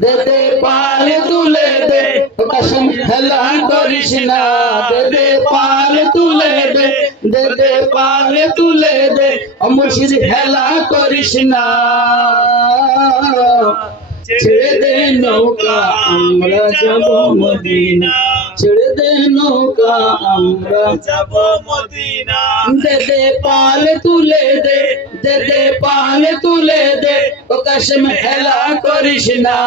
দে দে পাল তুলে দে কসম হেলা করিস না দে দে পাল তুলে দে দে দে পাল তুলে দে মুর্শিদ হেলা করিস না ছেড়ে দে নৌকা আমরা যাব মদিনা ছেড়ে দে নৌকা আমরা যাব মদিনা দে দে পাল তুলে দে দে দে পাল তুলে দে ও কসম হেলা করিস না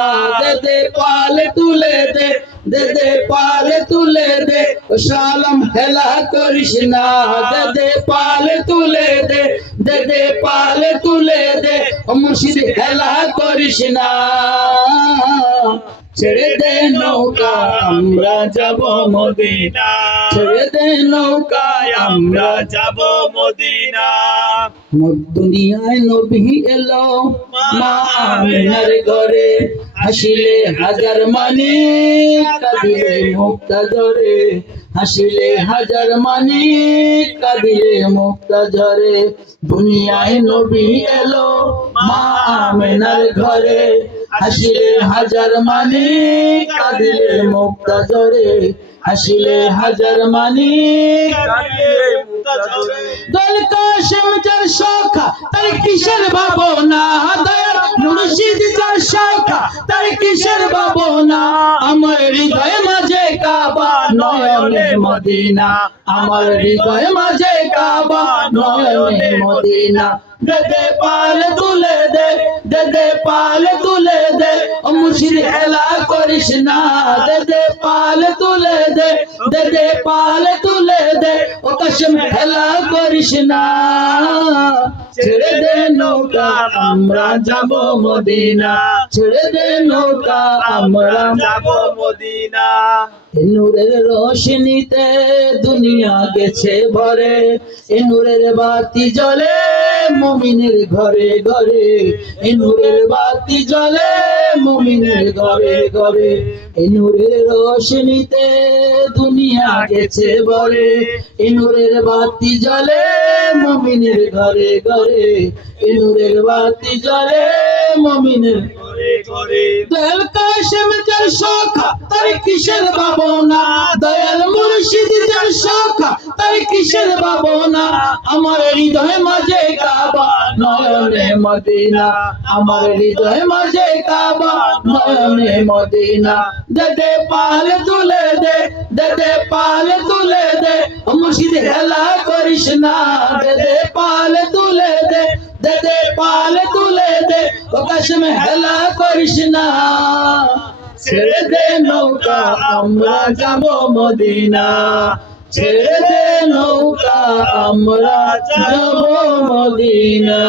দে দে পাল তুলে দে দে দে পাল তুলে দে ও সালাম হেলা করিস না দে দে পাল তুলে দে দে দে পাল তুলে দে ও মুর্শিদ হেলা করিস না ছেড়ে দে নৌকা আমরা যাব মদিনা ছেড়ে দে নৌকায় আমরা যাব মদিনা দুনিয়ায় নবী এলো মা আমিনার ঘরে হাসিলে হাজার মানে কাঁদিলে মুক্তা ঝরে হাসিলে হাজার মানে কাঁদিলে মুক্তা ঝরে দুনিয়ায় নবী এলো মা আমিনার ঘরে হাসিলে হাজার মানে কাঁদিলে মুক্তা ঝরে হাসিলে হাজার মানে কাঁদিলে মুক্তা ঝরে দল কাশেম যার শাখা তার কিসের ভাবনা দয়াল মুর্শিদ যার শাখা তার কিসের ভাবনা আমার হৃদয় মাঝে কাবা নয়নে মদিনা আমার হৃদয় মাঝে কাবা নয়নে মদিনা দে দে পাল তুলে দে দে দে পাল তুলে দে ও মুর্শিদ হেলা করিস না দে দে পাল তুলে দে দে দে পাল তুলে দে ও কসম হেলা করিস না ছেড়ে দে নৌকা আমরা যাব মদিনা ছেড়ে দে নৌকা আমরা যাব মদিনা এ নূরের রোশনীতে দুনিয়া গেছে ভরে এ নূরের বাতি জ্বলে মুমিনের ঘরে ঘরে এ নূরের বাতি জ্বলে মুমিনের ঘরে ঘরে এ নূরের রোশনীতে দুনিয়া গেছে ভরে এ নূরের বাতি জ্বলে মুমিনের ঘরে ঘরে এ নূরের বাতি জ্বলে মুমিনের ঘরে ঘরে দয়াল কাশেম যার শাখা তার কিসের ভাবনা দয়াল মুর্শিদ যার শাখা তার কিসের ভাবনা আমার হৃদয় মাঝে কাবা নয়নে মদিনা আমার হৃদয় মাঝে কাবা নয়নে মদিনা দে দে পাল তুলে দে দে দে পাল তুলে দে মুর্শিদ হেলা করিস না দে দে পাল তুলে দে দে দে পাল তুলে দে ও কসম হেলা করিস না ছেড়ে দে নৌকা আমরা যাব মদিনা ছেড়ে দে নৌকা আমরা যাব মদিনা